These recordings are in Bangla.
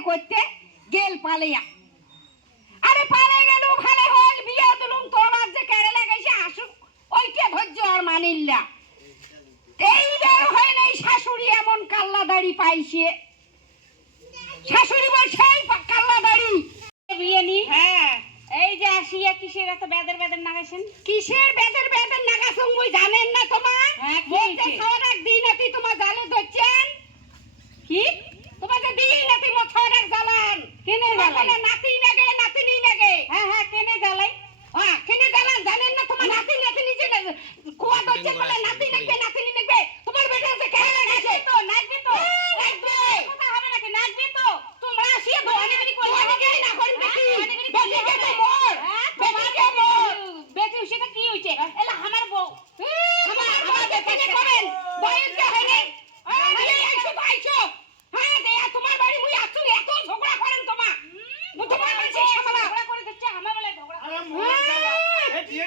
করতে করতে গেল পালাইয়া। আরে পালাই গেল ভালো হল বিয়া দিলুম তোমার যে কেরালা গেছে আসুক ওইকে ধৈর্য আর মানিল্লা এইবার হয় নাই শাশুড়ি এমন কাল্লা দাড়ি পাইছে। শাশুড়ি বল সেই কাল্লা দাড়ি বিয়ে নি? হ্যাঁ। এই যে আসিয়া কিসের এত বেদের বেদের নাগাছেন কিসের বেদের বেদের নাগাছেন ওই জানেন না তোমার? হ্যাঁ কি খাওয়ার দিন আপনি তোমার জালে ধরছেন। কি? নাতি মো ছড়াক জ্বালান। কিনে জ্বালান? নাতি নাগে নাতিনি নাগে হ্যাঁ হ্যাঁ কেনে জ্বালাই হ্যাঁ কেনে জ্বালান জানেন না তোমার নাতি নাতিনি যে কুয়া ধরছেন বলে নাতি নাগবে নাতিনি নাগবে তোমার বেটা যে কে লাগাছে তো নাচবে তো নাচবে কথা হবে নাকি নাচবে তো তোমরা আসিয়া তো অনেকদিনই করবে। অনেকে না করবে কি হ্যাঁ, অনেকদিনই করবে। বেটিকে তো মোর হ্যাঁ, বেটিকে মোর বেটি সেটা কি হইছে এলা আমার বউ আমার আমার বেটিকে করেন বয়স যে হয়নি আরে আইছো তো আইছো হ্যাঁ দেয়া তোমার বাড়ি মুই আছো এত ঝগড়া করেন তোমার মু তোমার বাড়ি সেই সামলা ঝগড়া করে দিচ্ছে আমার বলে ঝগড়া আরে মোর জ্বালা,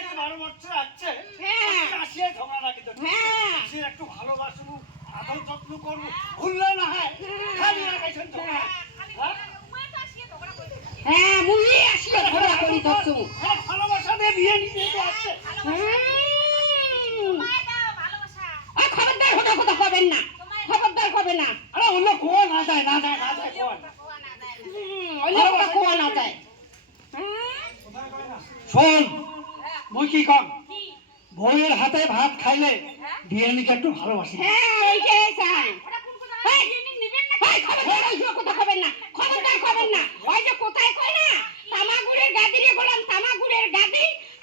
এই বারো বছর আছে। হ্যাঁ। আসিয়ে ঝগড়া রাখি তো হ্যাঁ। সে একটু ভালোবাসবো আদর যত্ন করব ভুললে না হয়। খালি রাখাইছেন ঝগড়া হ্যাঁ? মুই আসিয়া ঝগড়া করি দছু ভালোবাসা দিয়ে বিয়ে নিতে যাচ্ছে। খবরদার হতো কথা হবেন না। খবরদার হবে না? আরে অন্য কোয়া না যায় না যায় না যায় কোয়া অন্য কোয়া না যায় শোন মুই কি কম? বউয়ের হাতে ভাত খাইলে বিয়ে নিকে একটু ভালোবাসি। হ্যাঁ এই যে চাই এই, এই, খবরদার ওই সময় কথা হবেন না। খবরদার হবেন না। ওই যে কোথায় কয় না? তামাগুড়ের গাদি রে গোলাম তামাগুড়ের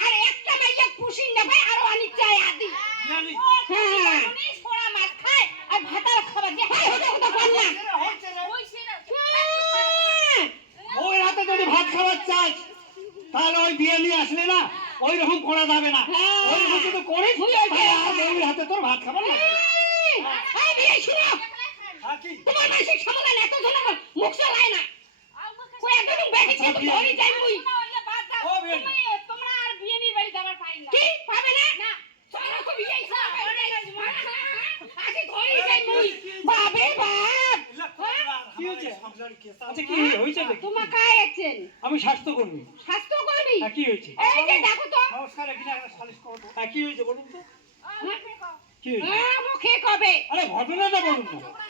আর একটা মাইয়া পুষিন না ভাই আরও অনেক চাই আদি। হ্যাঁ। মাছ খায় আর ভাতার খাবার দিয়ে এই, হতো কথা না। হয়েছে রে। হ্যাঁ, বউয়ের হাতে যদি ভাত খাবার চাই তাহলে ওই বিয়ে নিয়ে আসলে না? ওই রকম করা যাবে না। হ্যাঁ। ওই রকম বউয়ের হাতে তোর ভাত খাবার না। হ্যাঁ? তোমার মানসিক সমাধান এত জন মুখ চালায় না। কই এত জন বেটি আচ্ছা, বিয়ে- যাই মুই ও বিয়ে। নি। তোমরা আর বিয়ে নিয়ে বাড়ি যাবার পাই না। কি? পাবে না? না। চলো তো বিয়ে ইচ্ছা আগে ধরি যাই মুই বাবে বাপ এলা করলা আর কি হয়েছে? আমার সংসার কে চাও? আচ্ছা কি হয়েছে? নাকি? তোমার কায় আছেন আমি স্বাস্থ্যকর্মী। স্বাস্থ্য কর্মী হ্যাঁ কি হয়েছে? এই যে দেখো তো। নমস্কার এখানে একটা সালিশ করব। হ্যাঁ কি হয়েছে বলুন তো? কি হ্যাঁ মুখে কবে? আরে ঘটনাটা বলুন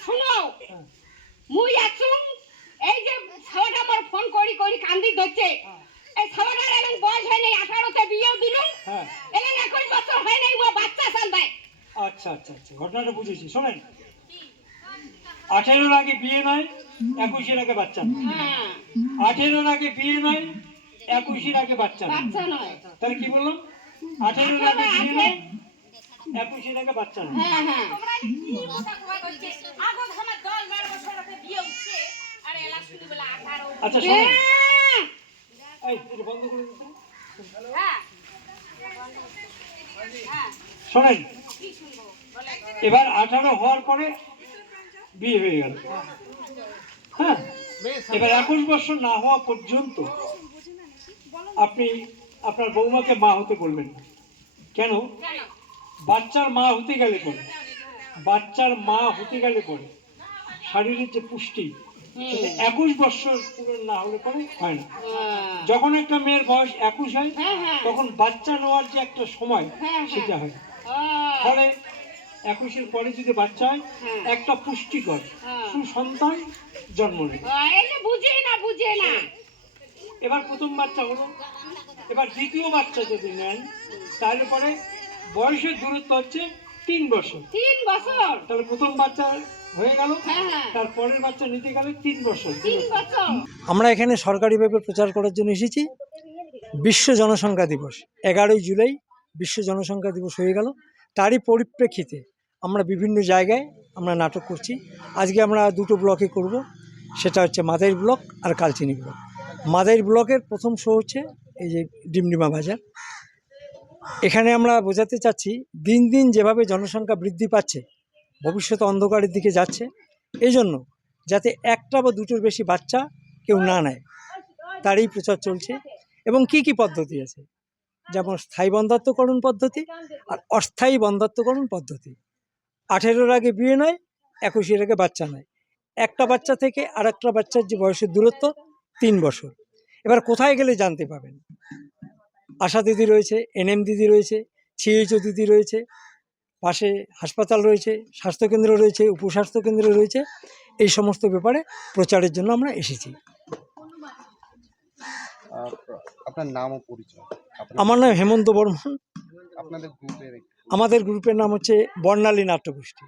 শুনো মুই আছুম এই যে ছাওয়াটা আমার ফোন করি করি কান্দি ধরছে। এই ছাওয়াটার এখন বয়স হয় নাই আঠারোতে বিয়েও দিলুম। এলেন বছর হয় নাই ও বাচ্চা সান্দায় আচ্ছা আচ্ছা আচ্ছা ঘটনাটা বুঝেছি। শোনেন আঠেরোর আগে বিয়ে নয় একুশের আগে বাচ্চা আঠেরোর আগে বিয়ে নয় একুশের আগে বাচ্চা নয় বাচ্চা নয়। তাহলে কি বললাম? আঠেরোর আগে বিয়ে নয় একুশের আগে বাচ্চা নয় হ্যাঁ হ্যাঁ। আগত আমার দশ বারো বছর বিয়ে উঠছে আর এলা শুনি বলে আঠারো। আচ্ছা শোনেন হ্যাঁ। এই এটা বন্ধ করে দিতে। হ্যাঁ। শোনেন এবার আঠারো হওয়ার পরে বিয়ে হয়ে গেল। হ্যাঁ। এবার একুশ বছর না হওয়া পর্যন্ত আপনি আপনার বৌমাকে মা হতে বলবেন না কেন বাচ্চার মা হতে গেলে পরে বাচ্চার মা হতে গেলে পরে শারীরিক যে পুষ্টি একুশ বছর পূরণ না হলে পরে হয় না। যখন একটা মেয়ের বয়স একুশ হয়। তখন বাচ্চা নেওয়ার যে একটা সময়। সেটা হয় ফলে একুশের পরে যদি বাচ্চা হয়। একটা পুষ্টিকর। সুসন্তান জন্ম নেয় না বুঝে না এবার প্রথম বাচ্চা হলো। এবার দ্বিতীয় বাচ্চা যদি নেন তাহলে পরে বয়সের দূরত্ব হচ্ছে তিন বছর। তিন বছর? তাহলে প্রথম বাচ্চা হয়ে গেল হ্যাঁ হ্যাঁ। তার পরের বাচ্চা নিতে গেলে তিন বছর। আমরা এখানে সরকারিভাবে প্রচার করার জন্য এসেছি। বিশ্ব জনসংখ্যা দিবস এগারোই জুলাই বিশ্ব জনসংখ্যা দিবস হয়ে গেল। তারই পরিপ্রেক্ষিতে আমরা বিভিন্ন জায়গায় আমরা নাটক করছি। আজকে আমরা দুটো ব্লকে করব সেটা হচ্ছে মাদাইর ব্লক আর কালচিনি ব্লক। মাদাইর ব্লকের প্রথম শো হচ্ছে এই যে ডিমডিমা বাজার। এখানে আমরা বোঝাতে চাচ্ছি, দিন দিন যেভাবে জনসংখ্যা বৃদ্ধি পাচ্ছে, ভবিষ্যৎ অন্ধকারের দিকে যাচ্ছে এই জন্য যাতে একটা বা দুটোর বেশি বাচ্চা কেউ না নেয়, তারই প্রচার চলছে। এবং কি কি পদ্ধতি আছে? যেমন স্থায়ী বন্ধাত্মকরণ পদ্ধতি আর অস্থায়ী বন্ধাত্মকরণ পদ্ধতি। আঠেরোর আগে বিয়ে নয়, একুশের আগে বাচ্চা নয়। একটা বাচ্চা থেকে আর একটা বাচ্চার যে বয়সের দূরত্ব তিন বছর। এবার কোথায় গেলে জানতে পাবেন? আশা দিদি রয়েছে এনএম দিদি রয়েছে সিএইচও দিদি রয়েছে পাশে হাসপাতাল রয়েছে স্বাস্থ্যকেন্দ্র রয়েছে উপস্বাস্থ্য কেন্দ্র রয়েছে এই সমস্ত ব্যাপারে প্রচারের জন্য আমরা এসেছি। আপনার নাম ও পরিচয়। আমার নাম হেমন্ত বর্মন। আপনাদের গ্রুপের আমাদের গ্রুপের নাম হচ্ছে বর্ণালী নাট্যগোষ্ঠী।